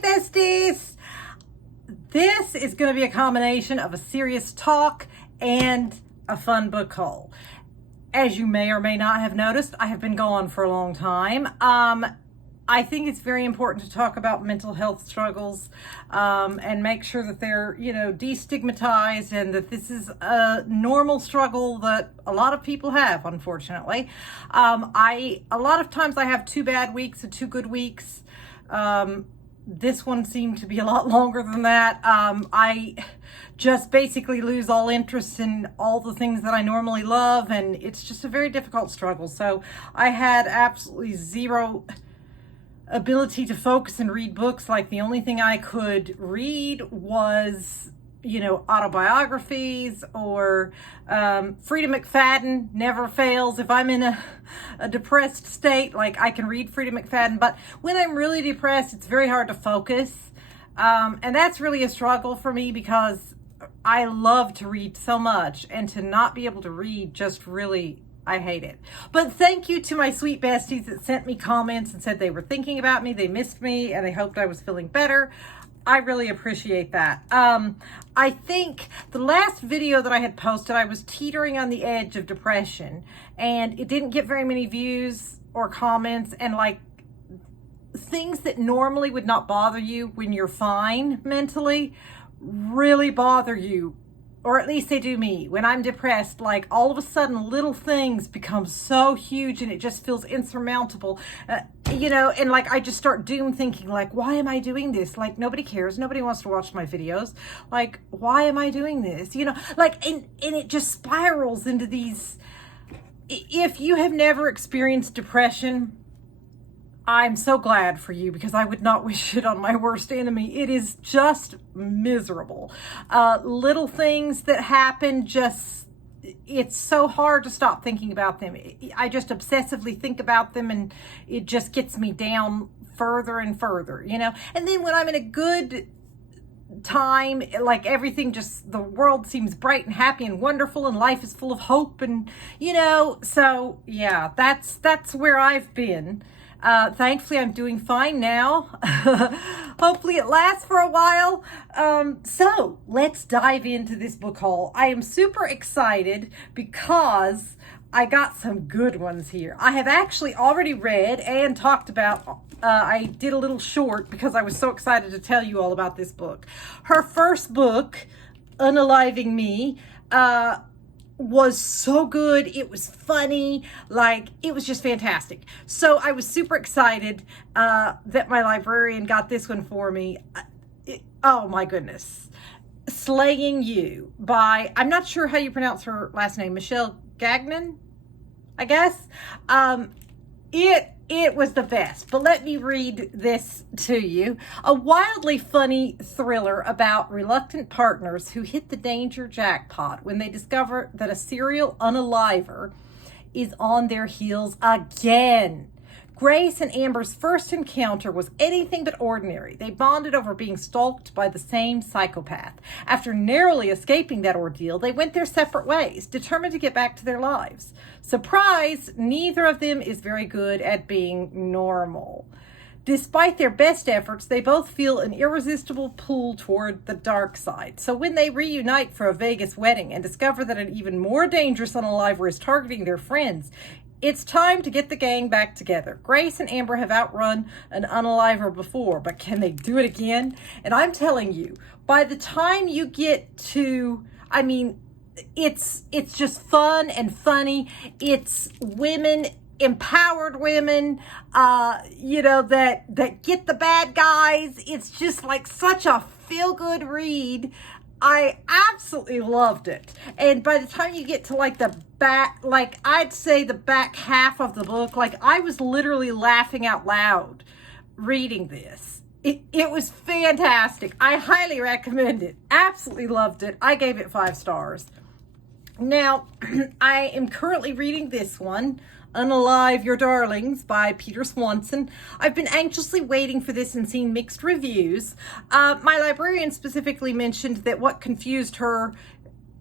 besties! This is going to be a combination of a serious talk and a fun book haul. As you may or may not have noticed, I have been gone for a long time. I think it's very important to talk about mental health struggles and make sure that they're, destigmatized, and that this is a normal struggle that a lot of people have, unfortunately. A lot of times I have 2 bad weeks and 2 good weeks. This one seemed to be a lot longer than that. I just basically lose all interest in all the things that I normally love, and it's just a very difficult struggle. So I had absolutely zero ability to focus and read books. Like, the only thing I could read was, autobiographies or Frida McFadden never fails. If I'm in a depressed state, like, I can read Frida McFadden, but when I'm really depressed, it's very hard to focus. And that's really a struggle for me because I love to read so much, and to not be able to read just really, I hate it. But thank you to my sweet besties that sent me comments and said they were thinking about me, they missed me, and they hoped I was feeling better. I really appreciate that. I think the last video that I had posted, I was teetering on the edge of depression, and it didn't get very many views or comments, and like, things that normally would not bother you when you're fine mentally really bother you. Or at least they do me. When I'm depressed, like, all of a sudden little things become so huge and it just feels insurmountable. And like, I just start doom thinking, like, why am I doing this? Like, nobody cares. Nobody wants to watch my videos. Like, why am I doing this? And it just spirals into these. If you have never experienced depression, I'm so glad for you, because I would not wish it on my worst enemy. It is just miserable. Little things that happen, it's so hard to stop thinking about them. I just obsessively think about them, and it just gets me down further and further, And then when I'm in a good time, like, everything the world seems bright and happy and wonderful, and life is full of hope, and, so yeah, that's where I've been. Thankfully, I'm doing fine now. Hopefully it lasts for a while. So let's dive into this book haul. I am super excited because I got some good ones here. I have actually already read and talked about, I did a little short because I was so excited to tell you all about this book. Her first book, Unaliving Me, was so good. It was funny. Like, it was just fantastic. So I was super excited that my librarian got this one for me. Oh my goodness. Slaying You by, I'm not sure how you pronounce her last name, Michelle Gagnon, I guess. It was the best, but let me read this to you. A wildly funny thriller about reluctant partners who hit the danger jackpot when they discover that a serial unaliver is on their heels again. Grace and Amber's first encounter was anything but ordinary. They bonded over being stalked by the same psychopath. After narrowly escaping that ordeal, they went their separate ways, determined to get back to their lives. Surprise, neither of them is very good at being normal. Despite their best efforts, they both feel an irresistible pull toward the dark side. So when they reunite for a Vegas wedding and discover that an even more dangerous unaliver is targeting their friends, it's time to get the gang back together. Grace and Amber have outrun an unaliver before, but can they do it again? And I'm telling you, by the time you get to, it's just fun and funny. It's women, empowered women, that get the bad guys. It's just like such a feel-good read. I absolutely loved it. And by the time you get to like the back, like, I'd say the back half of the book, like, I was literally laughing out loud reading this. It was fantastic. I highly recommend it. Absolutely loved it. I gave it 5 stars. Now, I am currently reading this one, Unalive Your Darlings by Peter Swanson. I've been anxiously waiting for this and seen mixed reviews. My librarian specifically mentioned that what confused her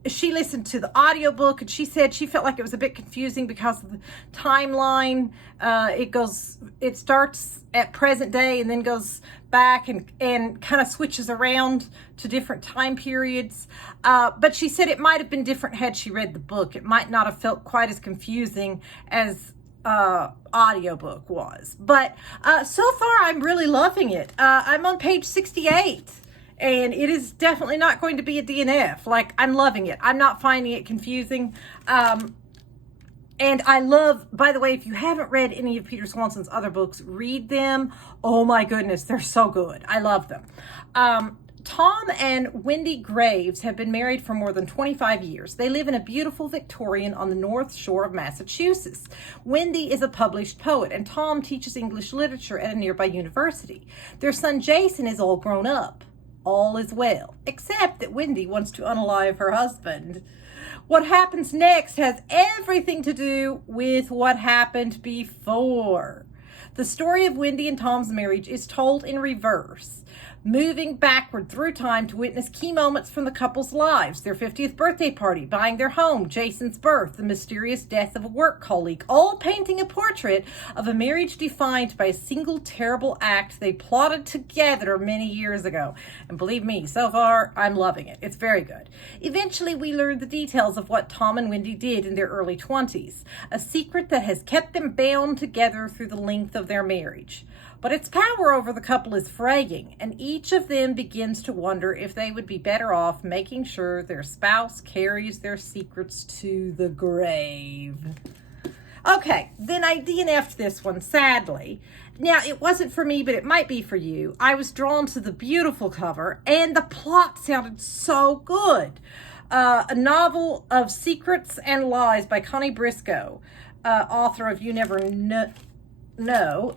she listened to the audiobook, and she said she felt like it was a bit confusing because of the timeline. It starts at present day and then goes back and kind of switches around to different time periods. But she said it might have been different had she read the book. It might not have felt quite as confusing as audiobook was. But so far, I'm really loving it. I'm on page 68. And it is definitely not going to be a DNF. Like, I'm loving it. I'm not finding it confusing. And I love, by the way, if you haven't read any of Peter Swanson's other books, read them. Oh my goodness, they're so good. I love them. Tom and Wendy Graves have been married for more than 25 years. They live in a beautiful Victorian on the North Shore of Massachusetts. Wendy is a published poet, and Tom teaches English literature at a nearby university. Their son Jason is all grown up. All is well, except that Wendy wants to unalive her husband. What happens next has everything to do with what happened before. The story of Wendy and Tom's marriage is told in reverse, moving backward through time to witness key moments from the couple's lives: their 50th birthday party, buying their home, Jason's birth, the mysterious death of a work colleague, all painting a portrait of a marriage defined by a single terrible act they plotted together many years ago. And believe me, so far, I'm loving it. It's very good. Eventually, we learn the details of what Tom and Wendy did in their early 20s, a secret that has kept them bound together through the length of their marriage. But its power over the couple is fraying, and each of them begins to wonder if they would be better off making sure their spouse carries their secrets to the grave. Okay, then I DNF'd this one, sadly. Now, it wasn't for me, but it might be for you. I was drawn to the beautiful cover, and the plot sounded so good. A novel of secrets and lies by Connie Briscoe, author of You Never Know.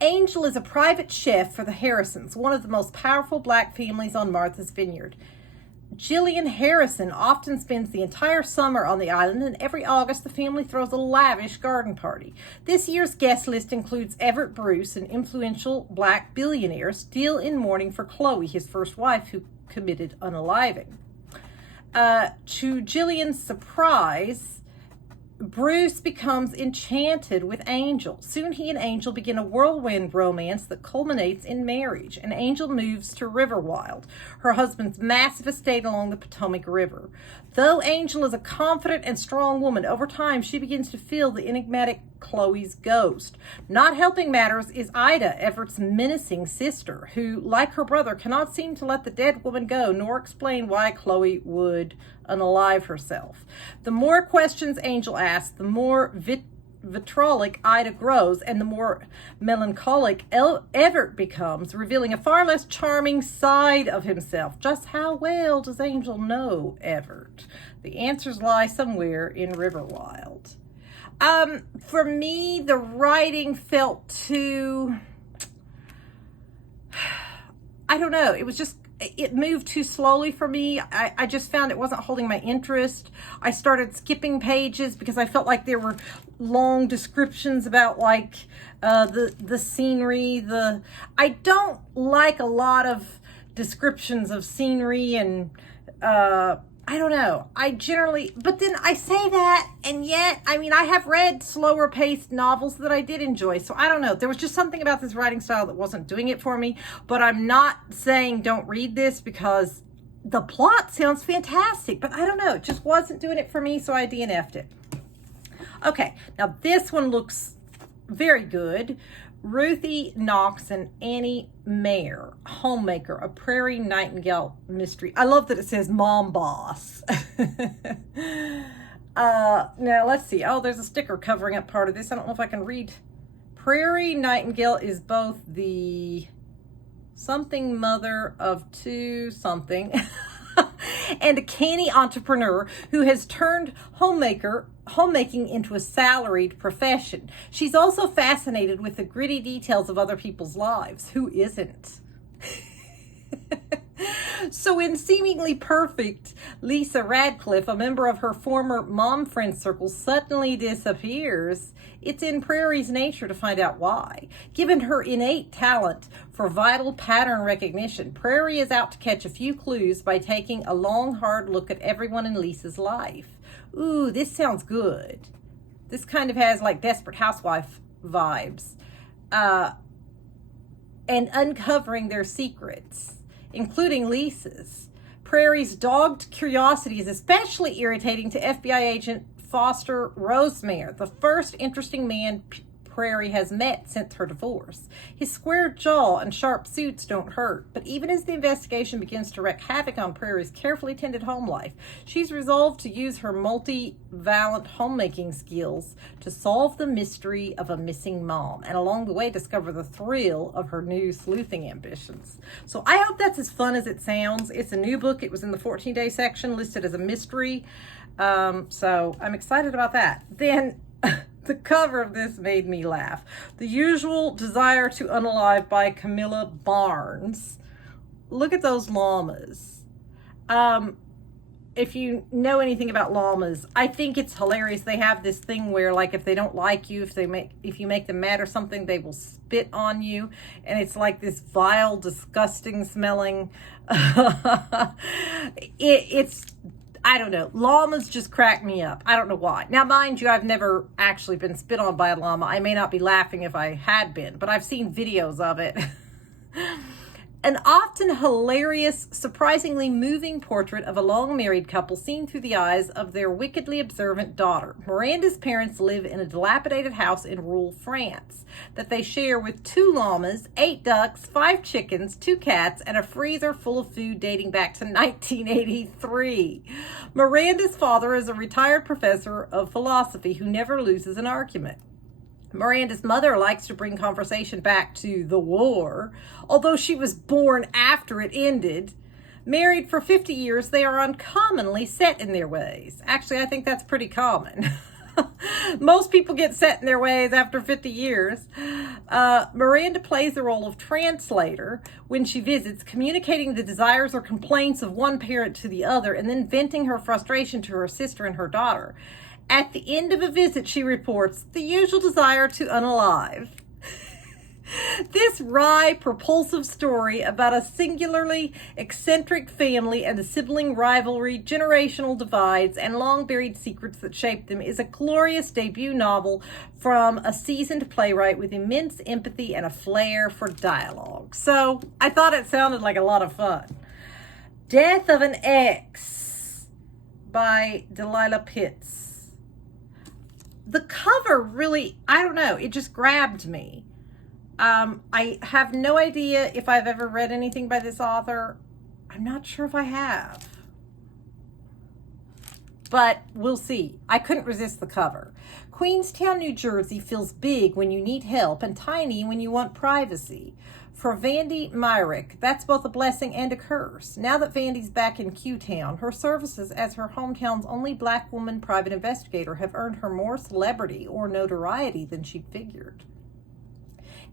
Angel is a private chef for the Harrisons, one of the most powerful black families on Martha's Vineyard. Jillian Harrison often spends the entire summer on the island, and every August the family throws a lavish garden party. This year's guest list includes Everett Bruce, an influential black billionaire, still in mourning for Chloe, his first wife, who committed unaliving. To Jillian's surprise, Bruce becomes enchanted with Angel. Soon he and Angel begin a whirlwind romance that culminates in marriage, and Angel moves to Riverwild, her husband's massive estate along the Potomac River. Though Angel is a confident and strong woman, over time she begins to feel the enigmatic Chloe's ghost. Not helping matters is Ida, Everett's menacing sister, who, like her brother, cannot seem to let the dead woman go, nor explain why Chloe would unalive herself. The more questions Angel asks, the more vitriolic Ida grows, and the more melancholic Everett becomes, revealing a far less charming side of himself. Just how well does Angel know Everett? The answers lie somewhere in Riverwild. For me, the writing felt too, I don't know, it moved too slowly for me. I just found it wasn't holding my interest. I started skipping pages because I felt like there were long descriptions about like the scenery. I don't like a lot of descriptions of scenery, and I don't know. But then I say that, and yet, I mean, I have read slower paced novels that I did enjoy. So I don't know. There was just something about this writing style that wasn't doing it for me. But I'm not saying don't read this, because the plot sounds fantastic. But I don't know. It just wasn't doing it for me, so I DNF'd it. Okay, now this one looks very good. Ruthie Knox and Annie Mayer, Homemaker, a Prairie Nightingale mystery. I love that it says Mom Boss. Now, let's see. Oh, there's a sticker covering up part of this. I don't know if I can read. Prairie Nightingale is both the something mother of two something and a canny entrepreneur who has turned homemaking into a salaried profession. She's also fascinated with the gritty details of other people's lives. Who isn't? So in Seemingly Perfect, Lisa Radcliffe, a member of her former mom friend circle, suddenly disappears. It's in Prairie's nature to find out why. Given her innate talent for vital pattern recognition, Prairie is out to catch a few clues by taking a long, hard look at everyone in Lisa's life. Ooh, this sounds good. This kind of has like Desperate Housewife vibes. And uncovering their secrets, including Lisa's. Prairie's dogged curiosity is especially irritating to FBI agent Foster Rosemere, the first interesting man Prairie has met since her divorce. His square jaw and sharp suits don't hurt, but even as the investigation begins to wreak havoc on Prairie's carefully tended home life, she's resolved to use her multivalent homemaking skills to solve the mystery of a missing mom, and along the way discover the thrill of her new sleuthing ambitions. So I hope that's as fun as it sounds. It's a new book. It was in the 14-day section, listed as a mystery. So I'm excited about that. Then the cover of this made me laugh. The Usual Desire to Unalive by Camilla Barnes. Look at those llamas. If you know anything about llamas, I think it's hilarious. They have this thing where, like, if they don't like you, if you make them mad or something, they will spit on you, and it's like this vile, disgusting smelling. It's I don't know. Llamas just crack me up. I don't know why. Now, mind you, I've never actually been spit on by a llama. I may not be laughing if I had been, but I've seen videos of it. An often hilarious, surprisingly moving portrait of a long married couple seen through the eyes of their wickedly observant daughter. Miranda's parents live in a dilapidated house in rural France that they share with 2 llamas, 8 ducks, 5 chickens, 2 cats, and a freezer full of food dating back to 1983. Miranda's father is a retired professor of philosophy who never loses an argument. Miranda's mother likes to bring conversation back to the war, although she was born after it ended. Married for 50 years, they are uncommonly set in their ways. Actually, I think that's pretty common. Most people get set in their ways after 50 years. Miranda plays the role of translator when she visits, communicating the desires or complaints of one parent to the other, and then venting her frustration to her sister and her daughter. At the end of a visit, she reports, the usual desire to unalive. This wry, propulsive story about a singularly eccentric family and the sibling rivalry, generational divides, and long-buried secrets that shape them is a glorious debut novel from a seasoned playwright with immense empathy and a flair for dialogue. So I thought it sounded like a lot of fun. Death of an Ex by Delilah Pitts. The cover really, I don't know, it just grabbed me. I have no idea if I've ever read anything by this author. I'm not sure if I have. But we'll see. I couldn't resist the cover. Queenstown, New Jersey feels big when you need help and tiny when you want privacy. For Vandy Myrick, that's both a blessing and a curse. Now that Vandy's back in Q-Town, her services as her hometown's only black woman private investigator have earned her more celebrity or notoriety than she'd figured.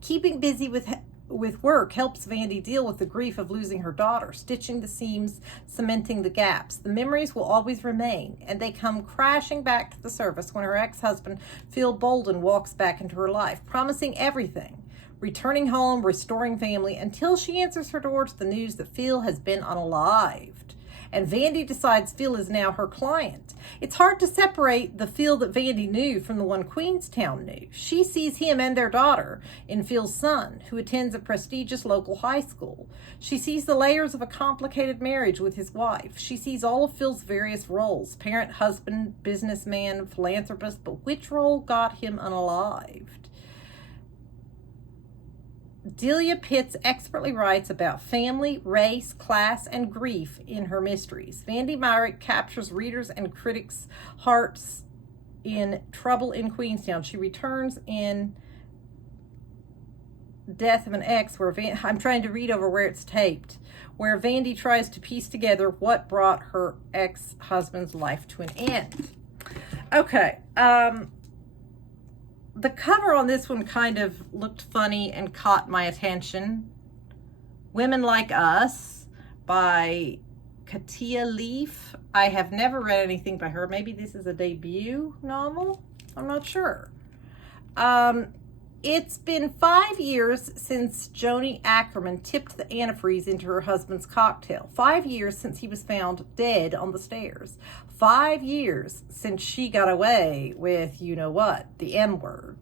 Keeping busy with work helps Vandy deal with the grief of losing her daughter, stitching the seams, cementing the gaps. The memories will always remain, and they come crashing back to the surface when her ex-husband, Phil Bolden, walks back into her life, promising everything. Returning home, restoring family, until she answers her door to the news that Phil has been unalived. And Vandy decides Phil is now her client. It's hard to separate the Phil that Vandy knew from the one Queenstown knew. She sees him and their daughter in Phil's son, who attends a prestigious local high school. She sees the layers of a complicated marriage with his wife. She sees all of Phil's various roles: parent, husband, businessman, philanthropist, but which role got him unalived? Delia Pitts expertly writes about family, race, class, and grief in her mysteries. Vandy Myrick captures readers' and critics' hearts in Trouble in Queenstown. She returns in Death of an Ex, where I'm trying to read over where it's taped, where Vandy tries to piece together what brought her ex-husband's life to an end. Okay, the cover on this one kind of looked funny and caught my attention. Women Like Us by Katia Leaf. I have never read anything by her. Maybe this is a debut novel. I'm not sure. It's been 5 years since Joni Ackerman tipped the antifreeze into her husband's cocktail. 5 years since he was found dead on the stairs. 5 years since she got away with, you know what, the M-word.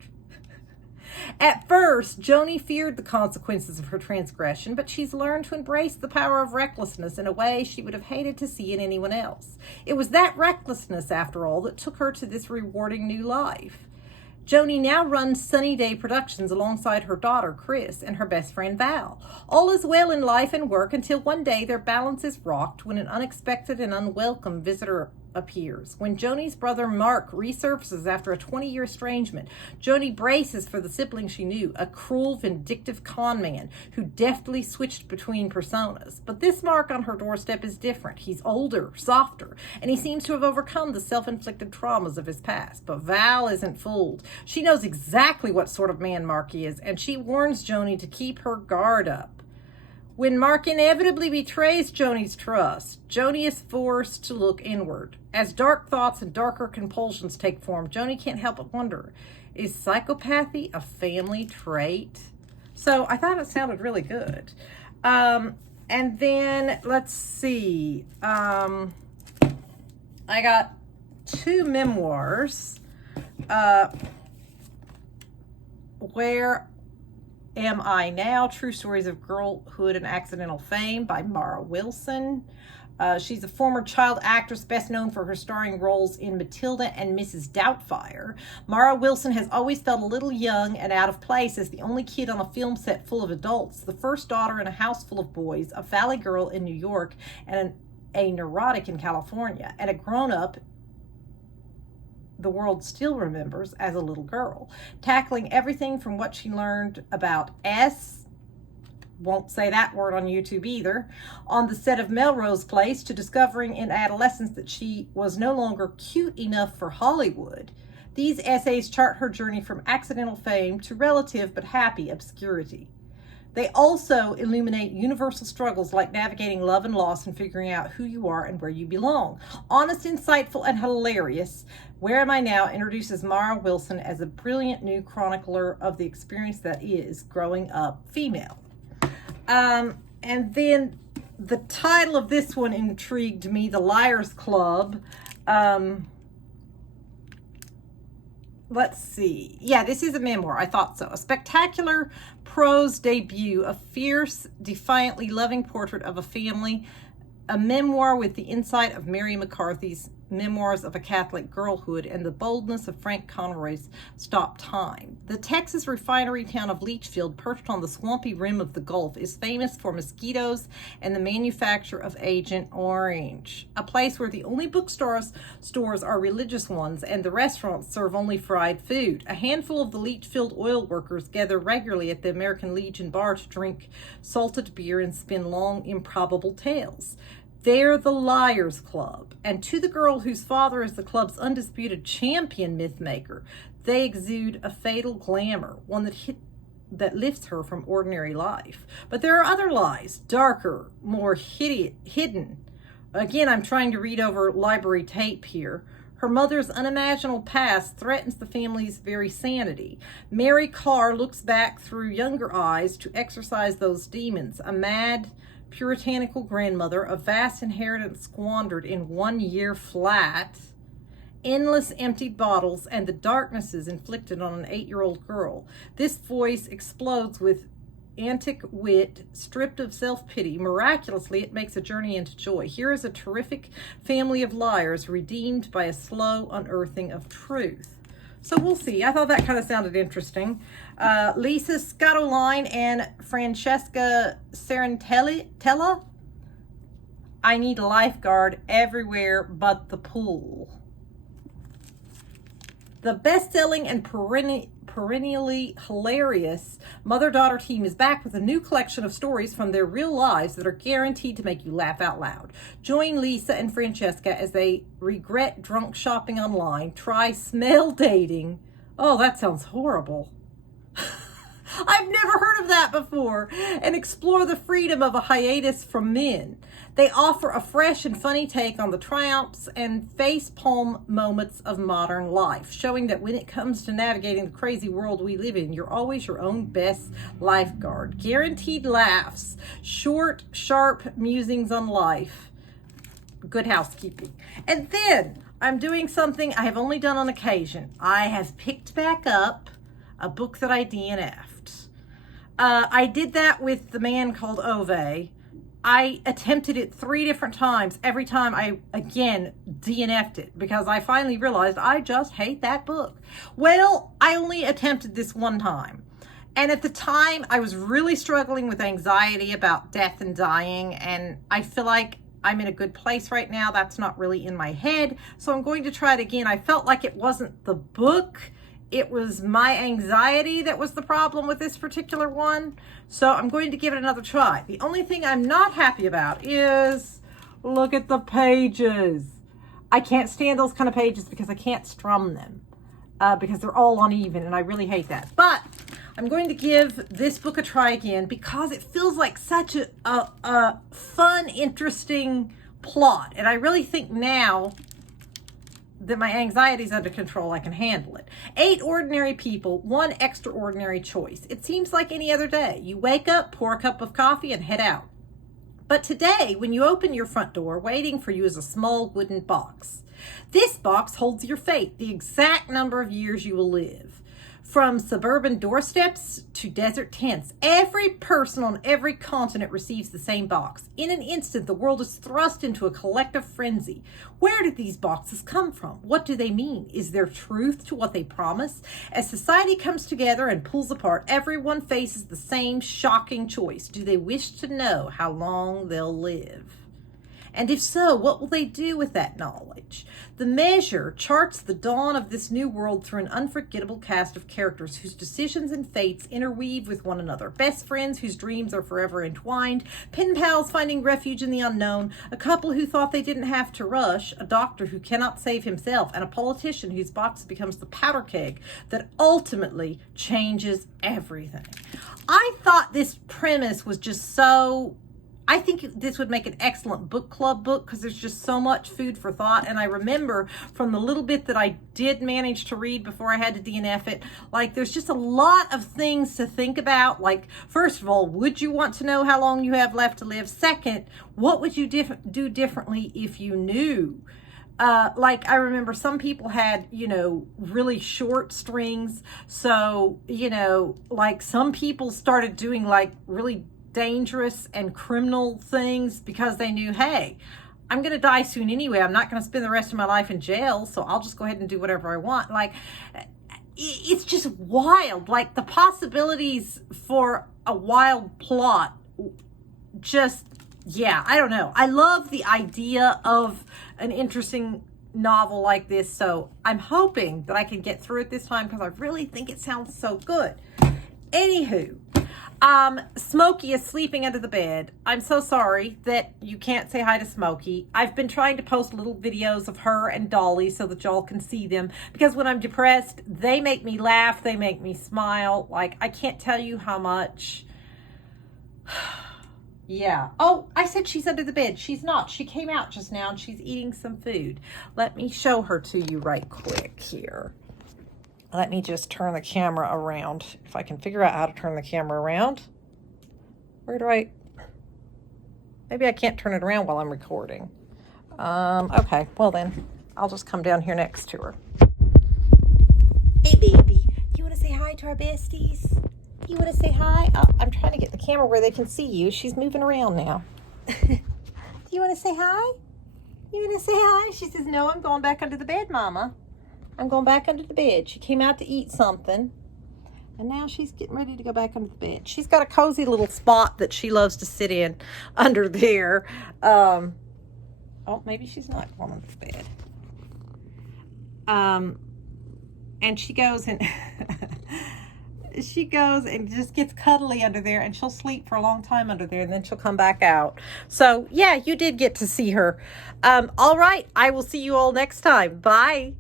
At first, Joni feared the consequences of her transgression, but she's learned to embrace the power of recklessness in a way she would have hated to see in anyone else. It was that recklessness, after all, that took her to this rewarding new life. Joni now runs Sunny Day Productions alongside her daughter, Chris, and her best friend, Val. All is well in life and work until one day their balance is rocked when an unexpected and unwelcome visitor appears. When Joni's brother Mark resurfaces after a 20-year estrangement, Joni braces for the sibling she knew, a cruel, vindictive con man who deftly switched between personas. But this Mark on her doorstep is different. He's older, softer, and he seems to have overcome the self-inflicted traumas of his past. But Val isn't fooled. She knows exactly what sort of man Mark is, and she warns Joni to keep her guard up. When Mark inevitably betrays Joni's trust, Joni is forced to look inward. As dark thoughts and darker compulsions take form, Joni can't help but wonder, is psychopathy a family trait? So I thought it sounded really good. And then, let's see. I got 2 memoirs. Where Am I Now? True Stories of Girlhood and Accidental Fame by Mara Wilson. She's a former child actress best known for her starring roles in Matilda and Mrs. Doubtfire. Mara Wilson has always felt a little young and out of place as the only kid on a film set full of adults, the first daughter in a house full of boys, a valley girl in New York, and a neurotic in California, and a grown-up the world still remembers as a little girl, tackling everything from what she learned about won't say that word on YouTube either, on the set of Melrose Place, to discovering in adolescence that she was no longer cute enough for Hollywood. These essays chart her journey from accidental fame to relative but happy obscurity. They also illuminate universal struggles like navigating love and loss and figuring out who you are and where you belong. Honest, insightful, and hilarious, Where Am I Now introduces Mara Wilson as a brilliant new chronicler of the experience that is growing up female. And then the title of this one intrigued me, The Liars Club. Let's see. Yeah, this is a memoir. I thought so. A spectacular prose debut, a fierce, defiantly loving portrait of a family, a memoir with the insight of Mary McCarthy's Memoirs of a Catholic Girlhood and the boldness of Frank Conroy's Stop Time. The Texas refinery town of Leachfield, perched on the swampy rim of the Gulf, is famous for mosquitoes and the manufacture of Agent Orange, a place where the only bookstores are religious ones and the restaurants serve only fried food. A handful of the Leachfield oil workers gather regularly at the American Legion bar to drink salted beer and spin long, improbable tales. They're the Liars Club, and to the girl whose father is the club's undisputed champion mythmaker, they exude a fatal glamour, one that lifts her from ordinary life. But there are other lies, darker, more hidden. Again, I'm trying to read over library tape here. Her mother's unimaginable past threatens the family's very sanity. Mary Carr looks back through younger eyes to exorcise those demons, a mad, puritanical grandmother, a vast inheritance squandered in 1 year flat, endless emptied bottles, and the darknesses inflicted on an 8-year-old girl. This voice explodes with antic wit, stripped of self-pity. Miraculously, it makes a journey into joy. Here is a terrific family of liars redeemed by a slow unearthing of truth. So we'll see. I thought that kind of sounded interesting. Lisa Scatoline and Francesca Serentella. I Need a Lifeguard Everywhere But the Pool. The best-selling and perennially hilarious mother-daughter team is back with a new collection of stories from their real lives that are guaranteed to make you laugh out loud. Join Lisa and Francesca as they regret drunk shopping online, try smell dating. Oh, that sounds horrible. I've never heard of that before. And explore the freedom of a hiatus from men. They offer a fresh and funny take on the triumphs and facepalm moments of modern life, showing that when it comes to navigating the crazy world we live in, you're always your own best lifeguard. Guaranteed laughs, short, sharp musings on life. Good housekeeping. And then I'm doing something I have only done on occasion. I have picked back up a book that I DNF'd. I did that with The Man Called Ove. I attempted it 3 different times. Every time I, again, DNF'd it because I finally realized I just hate that book. Well, I only attempted this one time. And at the time, I was really struggling with anxiety about death and dying. And I feel like I'm in a good place right now. That's not really in my head. So I'm going to try it again. I felt like it wasn't the book. It was my anxiety that was the problem with this particular one. So I'm going to give it another try. The only thing I'm not happy about is, look at the pages. I can't stand those kind of pages because I can't strum them because they're all uneven and I really hate that. But I'm going to give this book a try again because it feels like such a fun, interesting plot. And I really think now that my anxiety is under control, I can handle it. 8 ordinary people, 1 extraordinary choice. It seems like any other day. You wake up, pour a cup of coffee, and head out. But today, when you open your front door, waiting for you is a small wooden box. This box holds your fate, the exact number of years you will live. From suburban doorsteps to desert tents, every person on every continent receives the same box. In an instant, the world is thrust into a collective frenzy. Where did these boxes come from? What do they mean? Is there truth to what they promise? As society comes together and pulls apart, everyone faces the same shocking choice. Do they wish to know how long they'll live? And if so, what will they do with that knowledge? The measure charts the dawn of this new world through an unforgettable cast of characters whose decisions and fates interweave with one another. Best friends whose dreams are forever entwined, pen pals finding refuge in the unknown, a couple who thought they didn't have to rush, a doctor who cannot save himself, and a politician whose box becomes the powder keg that ultimately changes everything. I thought this premise was just so... I think this would make an excellent book club book because there's just so much food for thought. And I remember from the little bit that I did manage to read before I had to DNF it, like there's just a lot of things to think about. Like, first of all, would you want to know how long you have left to live? Second, what would you do differently if you knew? Like I remember some people had, really short strings. So, like some people started doing like really dangerous and criminal things because they knew, hey, I'm going to die soon anyway. I'm not going to spend the rest of my life in jail, so I'll just go ahead and do whatever I want. Like, it's just wild. Like, the possibilities for a wild plot, just, yeah, I don't know. I love the idea of an interesting novel like this, so I'm hoping that I can get through it this time because I really think it sounds so good. Anywho, Smokey is sleeping under the bed. I'm so sorry that you can't say hi to Smokey. I've been trying to post little videos of her and Dolly so that y'all can see them because when I'm depressed, they make me laugh. They make me smile. Like, I can't tell you how much. Yeah. Oh, I said she's under the bed. She's not. She came out just now and she's eating some food. Let me show her to you right quick here. Let me just turn the camera around. If I can figure out how to turn the camera around. Maybe I can't turn it around while I'm recording. Okay, well then, I'll just come down here next to her. Hey baby, do you want to say hi to our besties? You want to say hi? I'm trying to get the camera where they can see you. She's moving around now. Do you want to say hi? You want to say hi? She says, no, I'm going back under the bed, Mama. I'm going back under the bed. She came out to eat something, and now she's getting ready to go back under the bed. She's got a cozy little spot that she loves to sit in under there. Oh, maybe she's not going under the bed. And she goes and she goes and just gets cuddly under there, and she'll sleep for a long time under there, and then she'll come back out. So, yeah, you did get to see her. All right, I will see you all next time. Bye.